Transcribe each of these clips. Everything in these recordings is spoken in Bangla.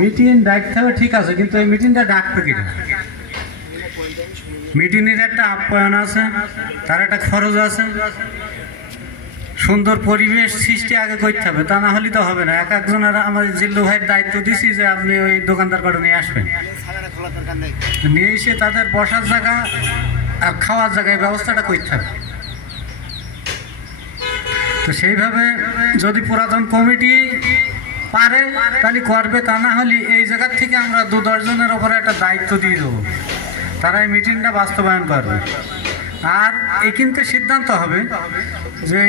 মিটিং ডাকতে হবে ঠিক আছে, কিন্তু এই মিটিংটা ডাকবে কিনা? মিটিংয়ের একটা আপ্যায়ন আছে, তার একটা খরচ আছে, সুন্দর পরিবেশ সৃষ্টি আগে করতে হবে, তা না হলে তো হবে না। এক একজনের আমার জিল্লু ভাইয়ের দায়িত্ব দিছি যে আপনি ওই দোকানদার করে নিয়ে আসবেন, নিয়ে এসে তাদের বসার জায়গা আর খাওয়ার জায়গায় ব্যবস্থাটা করতে হবে। তো সেইভাবে যদি পুরাতন কমিটি পারে তাহলে করবে, তা না হলে এই জায়গার থেকে আমরা 2-10 জনের ওপরে একটা দায়িত্ব দিয়ে দেবো, তারা এই মিটিংটা বাস্তবায়ন করবে। আর এই কিন্তু সিদ্ধান্ত হবে যে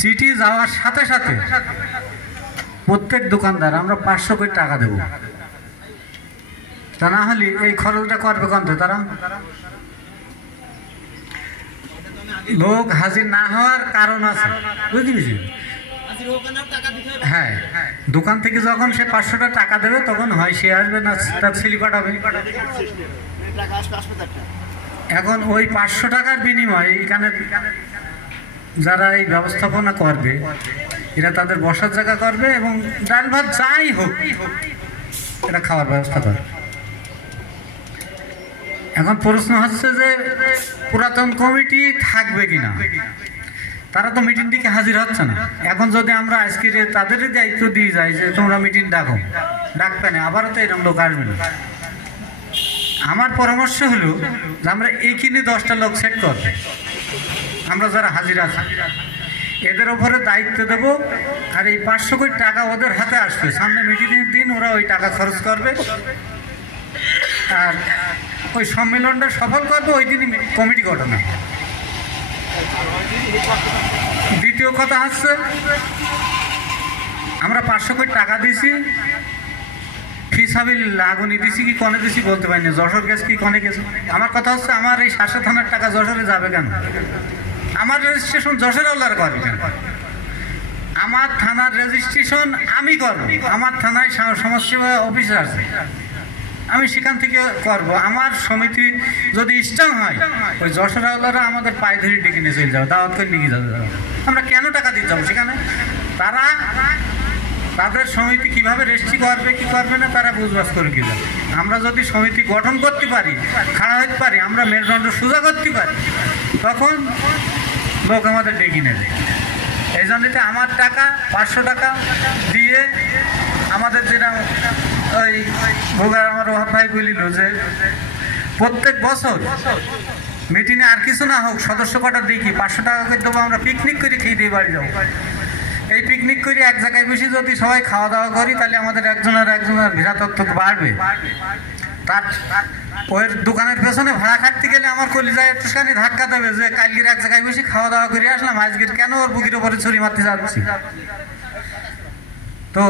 সিটি যাওয়ার সাথে সাথে প্রত্যেক দোকানদার আমরা 500 করে টাকা দেব, তা না হলে এই খরচটা করবে কমতে তারা। লোক হাজির না হওয়ার কারণ আছে, বুঝলি? হ্যাঁ, দোকান থেকে যখন সে 500 টাকা দেবে তখন হয় সে আসবে না, তার ছেলে পাঠাবে। এখন ওই 500 টাকার বিনিময়ে এখানে যারা এই ব্যবস্থাপনা করবে এরা তাদের বসার জায়গা করবে এবং ডাল ভাত যাই হোক এটা খাওয়ার ব্যবস্থা করবে। এখন প্রশ্ন হচ্ছে যে পুরাতন কমিটি থাকবে কিনা, তারা তো মিটিংটিকে হাজির হচ্ছে না। এখন যদি আমরা আজকে তাদেরই দায়িত্ব দিয়ে যাই যে তোমরা মিটিং ডাকো, ডাকবে না, আবারও তো এরকম লোক আসবে না। আমার পরামর্শ হলো যে আমরা এইখানে 10টা লোক সেট করব, আমরা যারা হাজির আছি এদের ওপরে দায়িত্ব দেব, আর এই 500 কোটি টাকা ওদের হাতে আসবে। সামনে মিটিংয়ের দিন ওরা ওই টাকা খরচ করবে, আর ওই সম্মেলনটা সফল করবে ওই দিনই কমিটি গঠন হবে। দ্বিতীয় কথা হচ্ছে আমরা 500 কোটি টাকা দিছি, ফিসাবিল লাগুনি দিছি কি কনে দিছি বলতে পারি না, যশোর গেছে কি কনে গেছে। আমার কথা হচ্ছে আমার এই 700 থানার টাকা যশোরে যাবে কেন? আমার রেজিস্ট্রেশন যশোর আল্লাহর করবে কেন? আমার থানার রেজিস্ট্রেশন আমি করব, আমার থানায় সমাজসেবা অফিসার আছে, আমি সেখান থেকে করব। আমার সমিতি যদি স্ট্রং হয় ওই যশোর আল্লাহরা আমাদের পায়ে ধরে ডেকে নিয়ে চলে যাবে, দাওয়াত করে নিয়ে যাবে। আমরা কেন টাকা দিতে যাবো সেখানে? তারা তাদের সমিতি কিভাবে রেজিস্ট্রি করবে কি করবে না তারা বুঝবাস করে কি যাবে। আমরা যদি সমিতি গঠন করতে পারি, খাড়া হতে পারি, আমরা মেরুদণ্ড সোজা করতে পারি, তখন লোক আমাদের ডেকে নেবে। এই জন্যতে আমার টাকা 500 টাকা দিয়ে আমাদের যেটা ওই ভোগার আমার ভাই বলিল যে প্রত্যেক বছর মিটিংয়ে আর কিছু না হোক সদস্য কটা দেখি 500 টাকা করে দেবো, আমরা পিকনিক করে খেয়ে দিয়ে বাড়ি যাবো। এই পিকনিক করে এক জায়গায় বসে যদি সবাই খাওয়া দাওয়া করি তাহলে আমাদের একজনের ভিড়াতত্ত্ব বাড়বে। তার ওই দোকানের পেছনে ভাড়া খাটতে গেলে আমার কলিজায় একটুখানি ধাক্কা দেবে যে কালকের এক জায়গায় বসে খাওয়া দাওয়া করে আসলাম, আজকের কেন ওর বুকের উপরে ছুরি মারতে যাচ্ছি। তো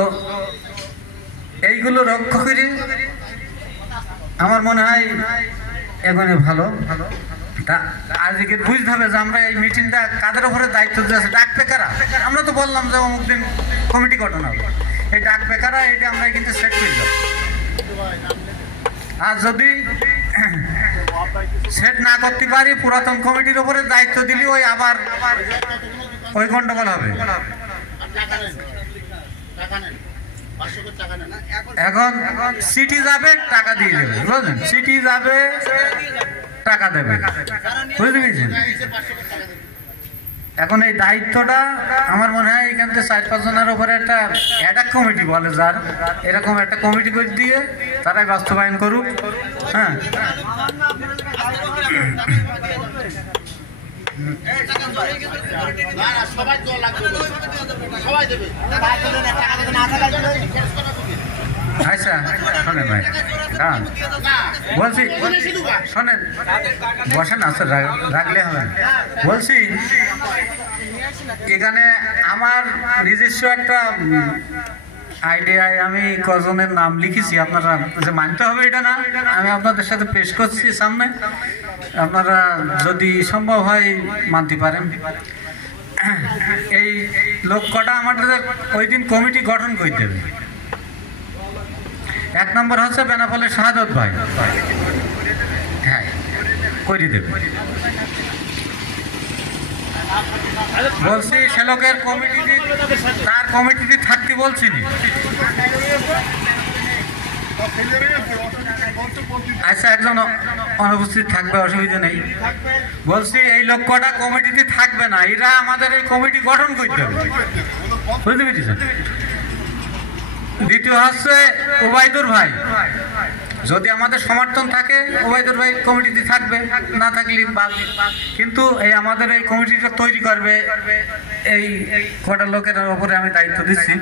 এইগুলো রক্ষা করে আমার মনে হয় এখানে ভালো। আজকে বুঝতে হবে যে আমরা এই মিটিংটা কাদের উপরে দায়িত্ব দিয়েছে, ডাকবে কারা। আমরা তো বললাম যে অমুক দিন কমিটি গঠন হবে, এই ডাকবে কারা এটা আমরা কিন্তু সেট করে দেব। আর যদি সেট না করতে পারি পুরাতন কমিটির উপরে দায়িত্ব দিলে ওই আবার ওই গন্ডগোল হবে। এখন সিটি যাবে টাকা দিয়ে দেবে, বুঝলেন? সিটি যাবে টাকা দেবে, বুঝতে পেরেছেন? এখন এই দায়িত্বটা আমার মনে হয় এখান থেকে 4-5 জনের উপরে একটা অ্যাডাক কমিটি বলে যার, এরকম একটা কমিটি করে দিয়ে তারাই বাস্তবায়ন করুক। হ্যাঁ, আচ্ছা শোনেন ভাই, হ্যাঁ বলছি, শোনেন বসেন, আচ্ছা রাখলে হবে না। বলছি এখানে আমার নিজস্ব একটা আইডিয়ায় আমি কজনের নাম লিখেছি, আপনারা যে মানতে হবে এটা না, আমি আপনাদের সাথে পেশ করছি সামনে, আপনারা যদি সম্ভব হয় মানতে পারেন। এই লোক কটা আমাদের ওই দিন কমিটি গঠন করে দেবে। 1 নম্বর হচ্ছে বেনাপোলের শাহাদত ভাই, হ্যাঁ করে দেবে। বলছি সে লোকের কমিটিতে, তার কমিটিতে থাকতে বলছি নি। আচ্ছা, একজন অনুপস্থিত থাকবে, অসুবিধা নেই। বলছি এই লক্ষ্যটা কমিটিতে থাকবে না, এরা আমাদের এই কমিটি গঠন করতে হবে, বুঝতে পেরেছেন? দ্বিতীয় হচ্ছে ওবায়দুর ভাই, যদি আমাদের সমর্থন থাকে ওবায়দুর ভাই কমিটিতে থাকবে, না থাকলে বাদ। কিন্তু এই আমাদের এই কমিটিটা তৈরি করবে এই কটা লোকের ওপরে আমি দায়িত্ব দিচ্ছি।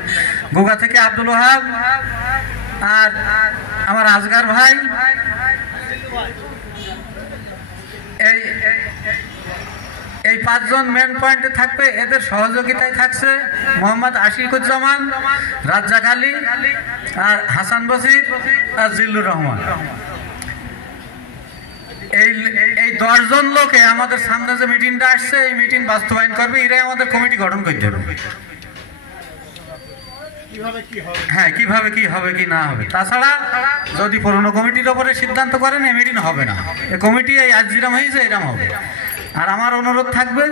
গোগা থেকে আব্দুল ওহাব আর আমার আজগার ভাই, এই পাঁচজন মেন পয়েন্টে থাকবে। এদের সহযোগিতায় থাকছে মোহাম্মদ আশিকুজ্জামান, রাজ্জাক আলী আর হাসান বসির আর জিল্লুর রহমান। এই 10 জন লোকে আমাদের সামনে যে মিটিংটা আসছে এই মিটিং বাস্তবায়ন করবে, এরাই আমাদের কমিটি গঠন করতে হবে। হ্যাঁ, কিভাবে কি হবে কি না হবে। তাছাড়া যদি পুরনো কমিটির ওপরে সিদ্ধান্ত করেন এই মিটিং হবে না। এই কমিটি এই আজ যেরকম হয়েছে এরকম হবে। আর আমার অনুরোধ থাকবে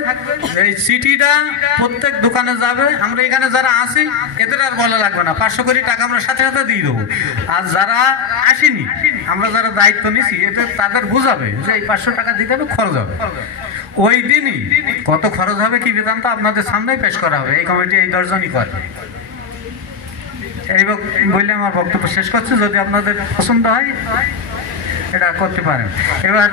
এই সিটিটা প্রত্যেক দোকানে যাবে। আমরা এখানে যারা আসি এদের আর বলা লাগবে না, 500 কোটি টাকা আমরা সাথে সাথে দিয়ে দেবো। আর যারা আসেনি, আমরা যারা দায়িত্ব নিছি এদের তাদের বোঝাবে যে এই 500 টাকা দিতে হবে, খরচ হবে। ওই দিনই কত খরচ হবে কি বিধানটা আপনাদের সামনেই পেশ করা হবে। এই কমিটি এই 10 জনই করে। এই বললে আমার বক্তব্য শেষ করছি। যদি আপনাদের পছন্দ হয় এটা করতে পারেন। এবার